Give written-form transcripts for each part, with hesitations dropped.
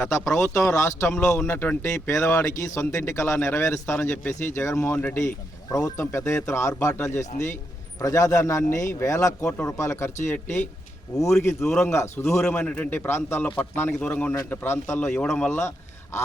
గత ప్రభుత్వం రాష్ట్రంలో ఉన్నటువంటి పేదవాడికి సొంతింటి కళ నెరవేరుస్తానని చెప్పేసి జగన్మోహన్ రెడ్డి ప్రభుత్వం పెద్ద ఎత్తున ఆర్భాటాలు చేసింది. ప్రజాధనాన్ని వేల కోట్ల రూపాయలు ఖర్చు పెట్టి ఊరికి దూరంగా సుదూరమైనటువంటి ప్రాంతాల్లో, పట్టణానికి దూరంగా ఉన్నటువంటి ప్రాంతాల్లో ఇవ్వడం వల్ల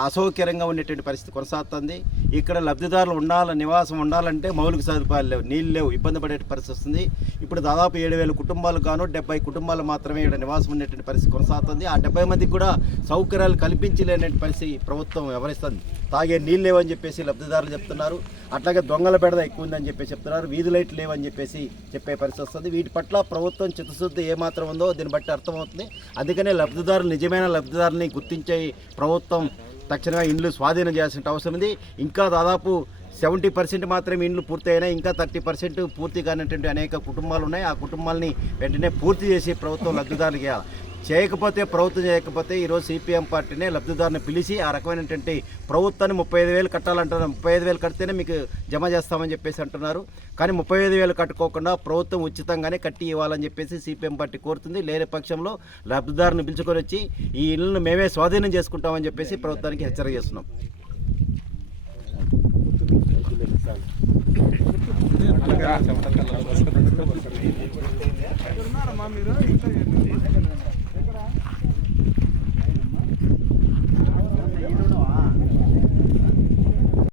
అసౌకర్యంగా ఉండేటువంటి పరిస్థితి కొనసాగుతుంది. ఇక్కడ లబ్ధిదారులు నివాసం ఉండాలంటే మౌలిక సదుపాయాలు లేవు, నీళ్ళు లేవు, ఇబ్బంది పడే పరిస్థితి వస్తుంది. ఇప్పుడు దాదాపు 7,000 కుటుంబాలకు గాను 70 కుటుంబాలు మాత్రమే ఇక్కడ నివాసం ఉండేటువంటి పరిస్థితి కొనసాగుతుంది. ఆ 70 మందికి కూడా సౌకర్యాలు కల్పించలేని పరిస్థితి ప్రభుత్వం వ్యవహరిస్తుంది. తాగే నీళ్ళు లేవని చెప్పేసి లబ్ధిదారులు చెప్తున్నారు. అట్లాగే దొంగల బెడద ఎక్కువ ఉందని చెప్పేసి చెప్తున్నారు. వీధి లైట్లు లేవని చెప్పేసి చెప్పే పరిస్థితి వస్తుంది. వీటి పట్ల ప్రభుత్వం చిత్తశుద్ధి ఏమాత్రం ఉందో దీన్ని బట్టి అర్థమవుతుంది. అందుకనే లబ్ధిదారులు, నిజమైన లబ్ధిదారుని గుర్తించే ప్రభుత్వం తక్షణంగా ఇండ్లు స్వాధీనం చేయాల్సిన అవసరం ఉంది. ఇంకా దాదాపు 70% మాత్రమే ఇండ్లు పూర్తయినాయి. ఇంకా 30% పూర్తి కానటువంటి అనేక కుటుంబాలు ఉన్నాయి. ఆ కుటుంబాలని వెంటనే పూర్తి చేసి ప్రభుత్వం లబ్ధిదారులకు ప్రభుత్వం చేయకపోతే ఈరోజు సిపిఎం పార్టీనే లబ్ధిదారుని పిలిచి ఆ రకమైనటువంటి ప్రభుత్వాన్ని 35,000 కట్టాలంటున్నారు. 35,000 కడితేనే మీకు జమ చేస్తామని చెప్పేసి అంటున్నారు. కానీ 35,000 కట్టుకోకుండా ప్రభుత్వం ఉచితంగానే కట్టి ఇవ్వాలని చెప్పేసి సిపిఎం పార్టీ కోరుతుంది. లేని పక్షంలో లబ్ధిదారుని పిలుచుకొని వచ్చి ఈ ఇళ్లను మేమే స్వాధీనం చేసుకుంటామని చెప్పేసి ప్రభుత్వానికి హెచ్చరిక చేస్తున్నాం.